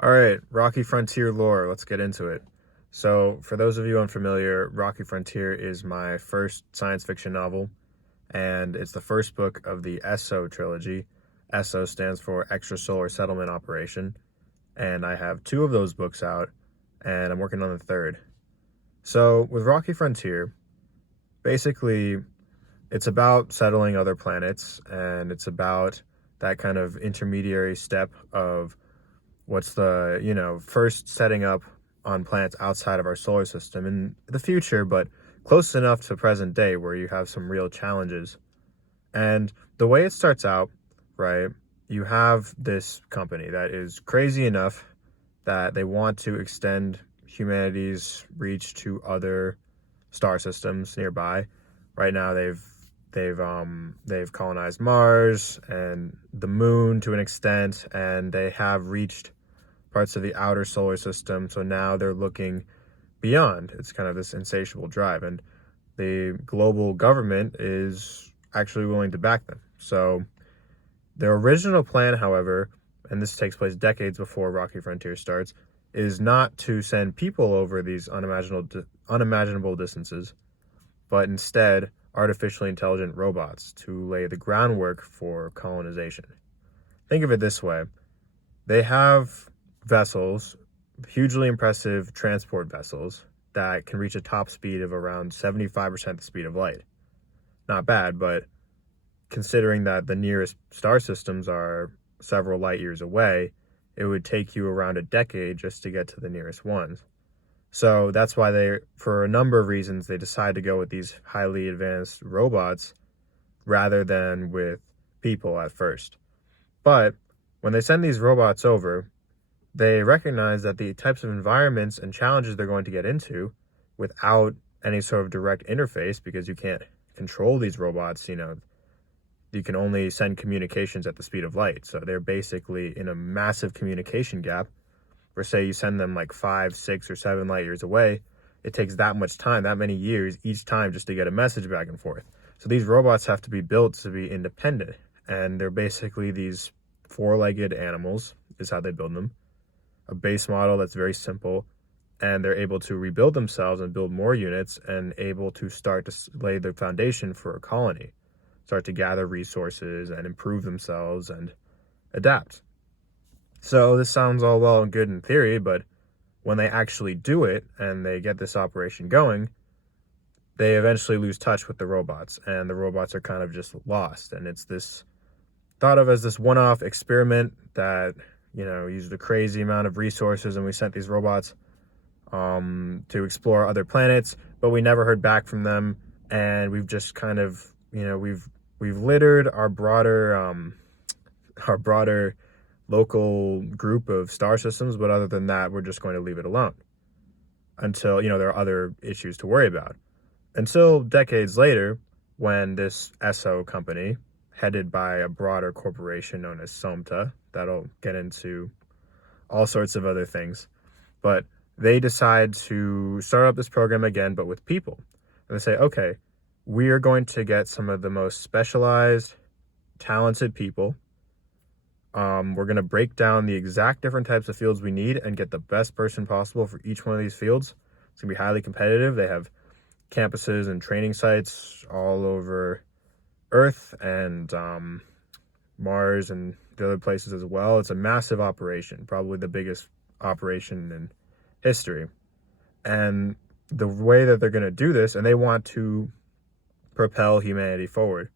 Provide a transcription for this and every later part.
All right, Rocky Frontier lore. Let's get into it. So, for those of you unfamiliar, Rocky Frontier is my first science fiction novel, and it's the first book of the ESO trilogy. ESO stands for Extrasolar Settlement Operation, and I have two of those books out, and I'm working on the third. So, with Rocky Frontier, basically, it's about settling other planets, and it's about that kind of intermediary step of what's first setting up on planets outside of our solar system in the future, but close enough to present day where you have some real challenges. And the way it starts out, right, you have this company that is crazy enough that they want to extend humanity's reach to other star systems nearby. Right now they've colonized Mars and the moon to an extent, and they have reached parts of the outer solar system. So now they're looking beyond. It's kind of this insatiable drive, and the global government is actually willing to back them. So their original plan, however, and this takes place decades before Rocky Frontier starts, is not to send people over these unimaginable distances, but instead artificially intelligent robots to lay the groundwork for colonization. Think of it this way. They have vessels, hugely impressive transport vessels, that can reach a top speed of around 75% the speed of light. Not bad, but considering that the nearest star systems are several light years away, it would take you around a decade just to get to the nearest ones. So that's why for a number of reasons, they decide to go with these highly advanced robots rather than with people at first. But when they send these robots over, they recognize that the types of environments and challenges they're going to get into without any sort of direct interface, because you can't control these robots, you can only send communications at the speed of light. So they're basically in a massive communication gap where, say, you send them like 5, 6, or 7 light years away. It takes that much time, that many years each time just to get a message back and forth. So these robots have to be built to be independent. And they're basically these four-legged animals is how they build them. A base model that's very simple, and they're able to rebuild themselves and build more units and able to start to lay the foundation for a colony, start to gather resources and improve themselves and adapt. So this sounds all well and good in theory, but when they actually do it and they get this operation going, they eventually lose touch with the robots, and the robots are kind of just lost. And it's this thought of as this one-off experiment that used a crazy amount of resources, and we sent these robots to explore other planets, but we never heard back from them, and we've just kind of we've littered our broader local group of star systems, but other than that, we're just going to leave it alone until there are other issues to worry about. Until decades later, when this ESO company, headed by a broader corporation known as SOMTA, that'll get into all sorts of other things, but they decide to start up this program again, but with people. And they say, okay, we are going to get some of the most specialized, talented people. We're going to break down the exact different types of fields we need and get the best person possible for each one of these fields. It's going to be highly competitive. They have campuses and training sites all over Earth and Mars and the other places as well. It's a massive operation, probably the biggest operation in history. And the way that they're going to do this, and they want to propel humanity forward.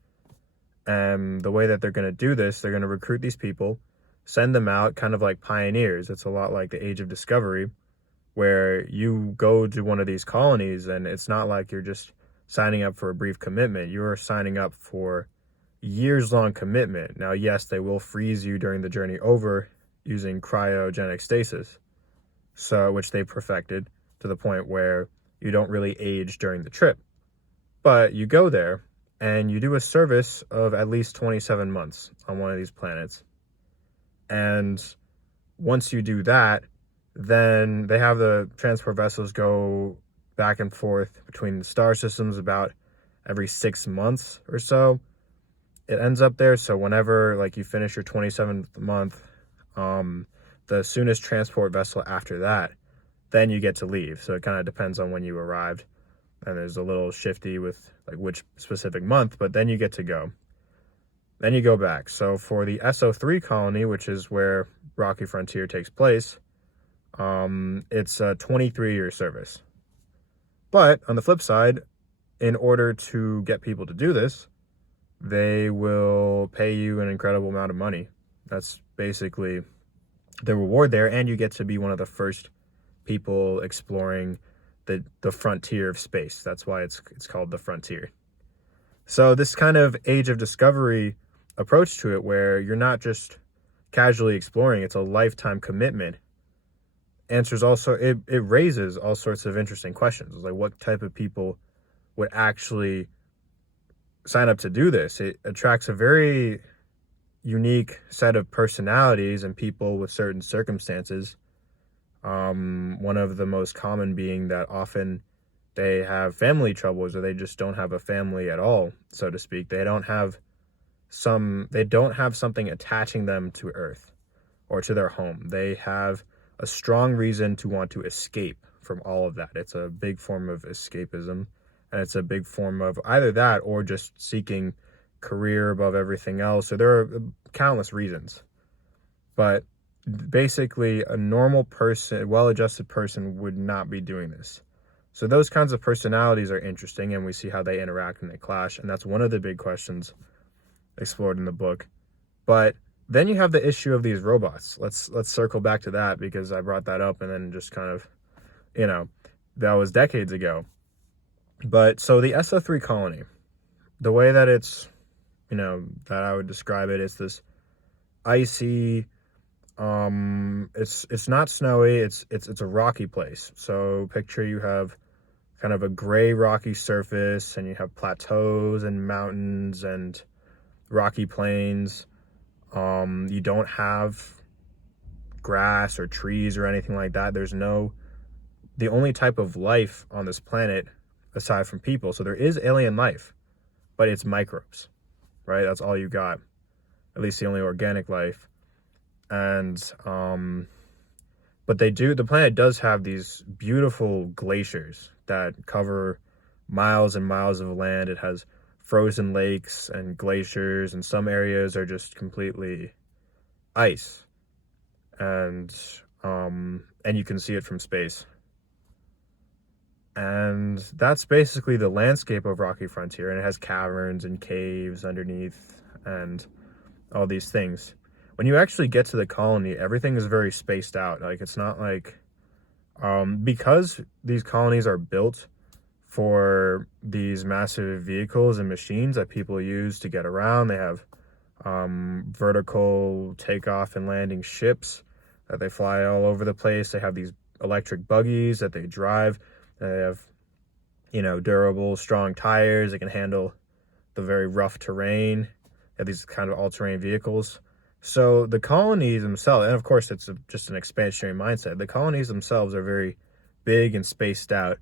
And the way that they're going to do this, they're going to recruit these people, send them out kind of like pioneers. It's a lot like the Age of Discovery, where you go to one of these colonies and it's not like you're just signing up for a brief commitment. You're signing up for years-long commitment. Now, yes, they will freeze you during the journey over using cryogenic stasis, which they perfected to the point where you don't really age during the trip. But you go there and you do a service of at least 27 months on one of these planets. And once you do that, then they have the transport vessels go back and forth between the star systems about every 6 months or so. It ends up there. So whenever you finish your 27th month, the the soonest transport vessel after that, then you get to leave. So it kind of depends on when you arrived. And there's a little shifty with like which specific month, but then you get to go. Then you go back. So for the SO3 colony, which is where Rocky Frontier takes place, it's a 23-year service. But on the flip side, in order to get people to do this, they will pay you an incredible amount of money. That's basically the reward there, and you get to be one of the first people exploring the frontier of space. That's why it's called the frontier. So this kind of age of discovery approach to it, where you're not just casually exploring, it's a lifetime commitment, answers also, it raises all sorts of interesting questions. Like, what type of people would actually sign up to do this? It attracts a very unique set of personalities and people with certain circumstances. One of the most common being that often they have family troubles, or they just don't have a family at all, so to speak. They don't have something attaching them to Earth or to their home. They have a strong reason to want to escape from all of that. It's a big form of escapism, and it's a big form of either that or just seeking career above everything else. So there are countless reasons. But basically, a normal person, a well-adjusted person, would not be doing this. So those kinds of personalities are interesting, and we see how they interact and they clash, and that's one of the big questions explored in the book. But then you have the issue of these robots. Let's circle back to that, because I brought that up and then just kind of, that was decades ago. But so the SO3 colony, the way that it's, that I would describe it, is this icy, it's not snowy, it's a rocky place. So picture you have kind of a gray rocky surface, and you have plateaus and mountains and rocky plains. You don't have grass or trees or anything like that. The only type of life on this planet aside from people. So there is alien life, but it's microbes, right? That's all you got. At least the only organic life. And, but the planet does have these beautiful glaciers that cover miles and miles of land. It has frozen lakes and glaciers, and some areas are just completely ice. And you can see it from space. And that's basically the landscape of Rocky Frontier, and it has caverns and caves underneath and all these things. When you actually get to the colony, everything is very spaced out. Like, it's not like, because these colonies are built for these massive vehicles and machines that people use to get around. They have vertical takeoff and landing ships that they fly all over the place. They have these electric buggies that they drive. They have, durable, strong tires that can handle the very rough terrain. They have these kind of all-terrain vehicles. So the colonies themselves, and of course it's just an expansionary mindset, the colonies themselves are very big and spaced out.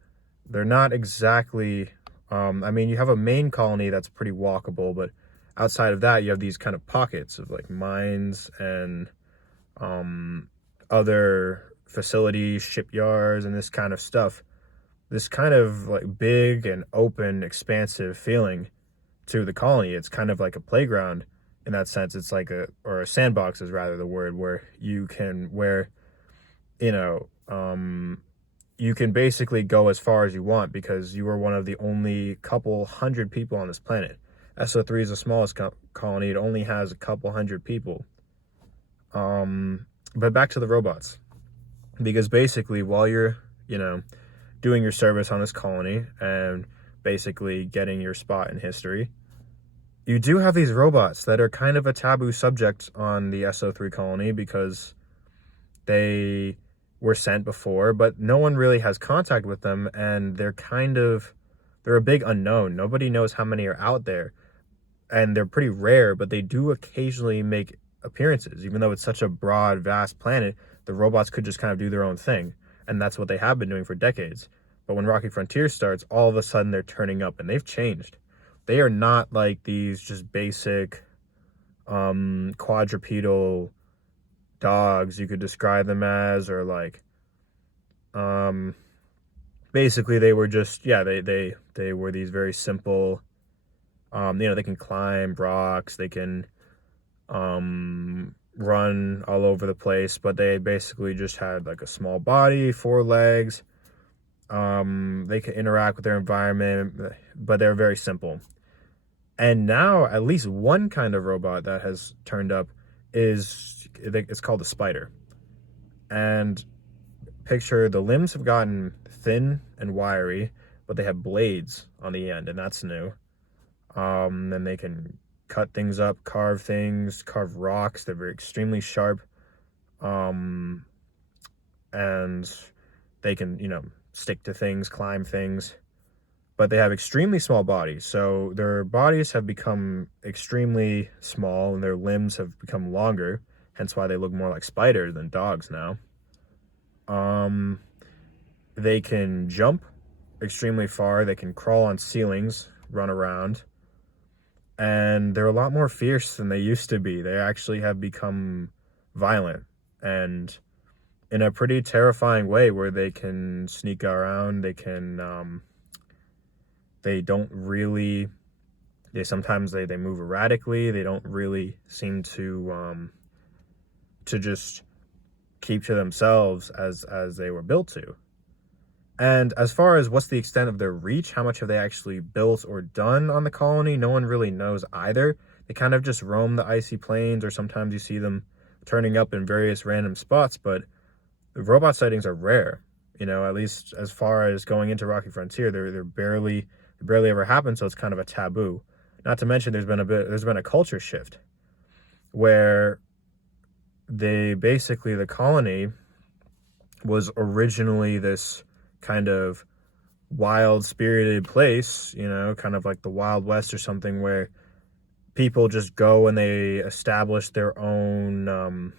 They're not exactly, you have a main colony that's pretty walkable, but outside of that, you have these kind of pockets of like mines and other facilities, shipyards, and this kind of stuff. This kind of like big and open, expansive feeling to the colony. It's kind of like a playground in that sense. It's like a sandbox is rather the word, where you can, you can basically go as far as you want, because you are one of the only couple hundred people on this planet. SO3 is the smallest colony. It only has a couple hundred people. But back to the robots, because basically while you're, doing your service on this colony and basically getting your spot in history, you do have these robots that are kind of a taboo subject on the SO3 colony, because they were sent before, but no one really has contact with them, and they're a big unknown. Nobody knows how many are out there, and they're pretty rare, but they do occasionally make appearances. Even though it's such a broad, vast planet, the robots could just kind of do their own thing, and that's what they have been doing for decades. But when Rocky Frontier starts, all of a sudden they're turning up, and they've changed. They are not like these just basic quadrupedal dogs, you could describe them as, or like, um, basically they were just, yeah, they were these very simple, they can climb rocks, they can, run all over the place, but they basically just had like a small body, four legs. They can interact with their environment, but they're very simple. And now, at least one kind of robot that has turned up it's called a spider. And picture the limbs have gotten thin and wiry, but they have blades on the end, and that's new. Then they can cut things up, carve rocks. They're very extremely sharp. Um, and they can, stick to things, climb things, but they have extremely small bodies. So their bodies have become extremely small and their limbs have become longer, hence why they look more like spiders than dogs now. Um, they can jump extremely far, they can crawl on ceilings, run around, and they're a lot more fierce than they used to be. They actually have become violent and in a pretty terrifying way, where they can sneak around, they don't really, they move erratically, they don't really seem to just keep to themselves as they were built to. And as far as what's the extent of their reach, how much have they actually built or done on the colony, no one really knows either. They kind of just roam the icy plains, or sometimes you see them turning up in various random spots, but the robot sightings are rare. At least as far as going into Rocky Frontier, they're barely ever happen, so it's kind of a taboo. Not to mention there's been a culture shift where the colony was originally this kind of wild spirited place, kind of like the Wild West or something, where people just go and they establish their own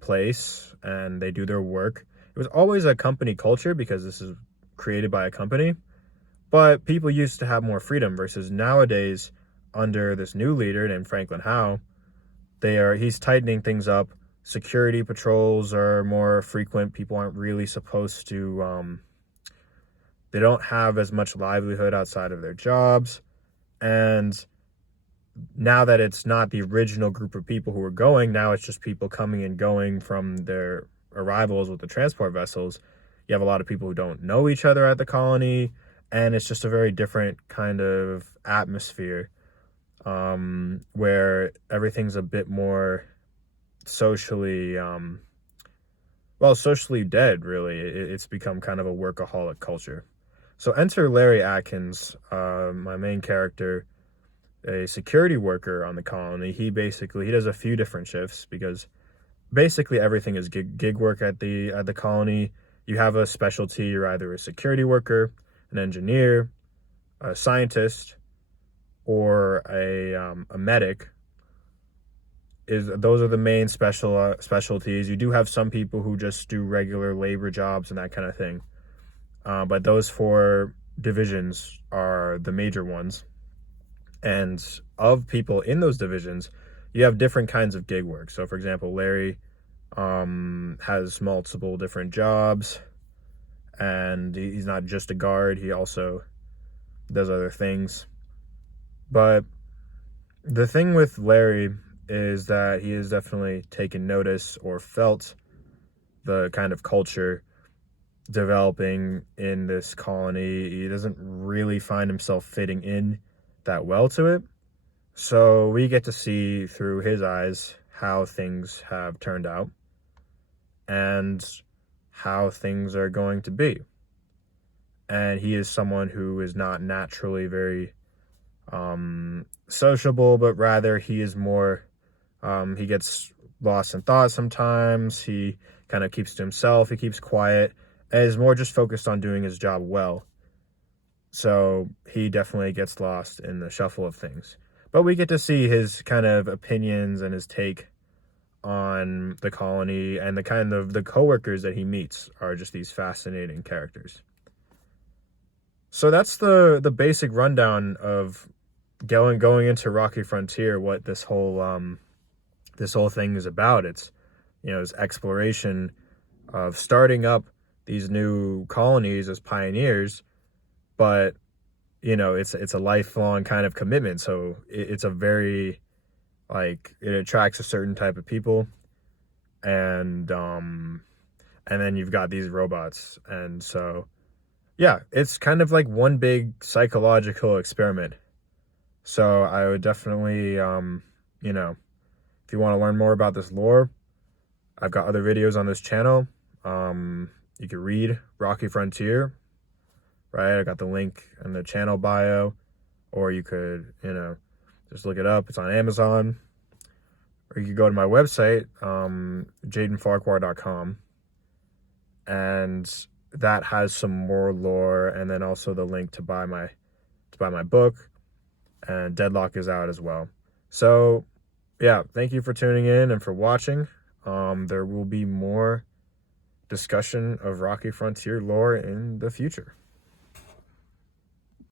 place and they do their work. It was always a company culture because this is created by a company, but people used to have more freedom versus nowadays under this new leader named Franklin Howe. He's tightening things up. Security patrols are more frequent. People aren't really supposed to, they don't have as much livelihood outside of their jobs. And now that it's not the original group of people who are going, now it's just people coming and going from their arrivals with the transport vessels. You have a lot of people who don't know each other at the colony, and it's just a very different kind of atmosphere, where everything's a bit more socially dead, really. It's become kind of a workaholic culture. So enter Larry Atkins, my main character, a security worker on the colony. He does a few different shifts because basically everything is gig work at the colony. You have a specialty. You're either a security worker, an engineer, a scientist, or a medic. Those are the main specialties. You do have some people who just do regular labor jobs and that kind of thing, but those four divisions are the major ones. And of people in those divisions, you have different kinds of gig work. So, for example, Larry has multiple different jobs, and he's not just a guard. He also does other things. But the thing with Larry is that he has definitely taken notice or felt the kind of culture developing in this colony. He doesn't really find himself fitting in that well to it. So we get to see through his eyes how things have turned out and how things are going to be. And he is someone who is not naturally very sociable, but rather he is more, he gets lost in thought sometimes. He kind of keeps to himself. He keeps quiet and is more just focused on doing his job well. So he definitely gets lost in the shuffle of things. But we get to see his kind of opinions and his take on the colony, and the coworkers that he meets are just these fascinating characters. So that's the basic rundown of going into Rocky Frontier, what this whole this whole thing is about. It's, this exploration of starting up these new colonies as pioneers, but it's a lifelong kind of commitment. So it's a very, like, it attracts a certain type of people, and then you've got these robots, and so yeah, it's kind of like one big psychological experiment. So I would definitely, if you want to learn more about this lore, I've got other videos on this channel. You can read Rocky Frontier, right? I got the link in the channel bio, or you could, just look it up. It's on Amazon, or you could go to my website, jadenfarquhar.com, and that has some more lore, and then also the link to buy my book, and Deadlock is out as well. So yeah, thank you for tuning in and for watching. There will be more discussion of Rocky Frontier lore in the future.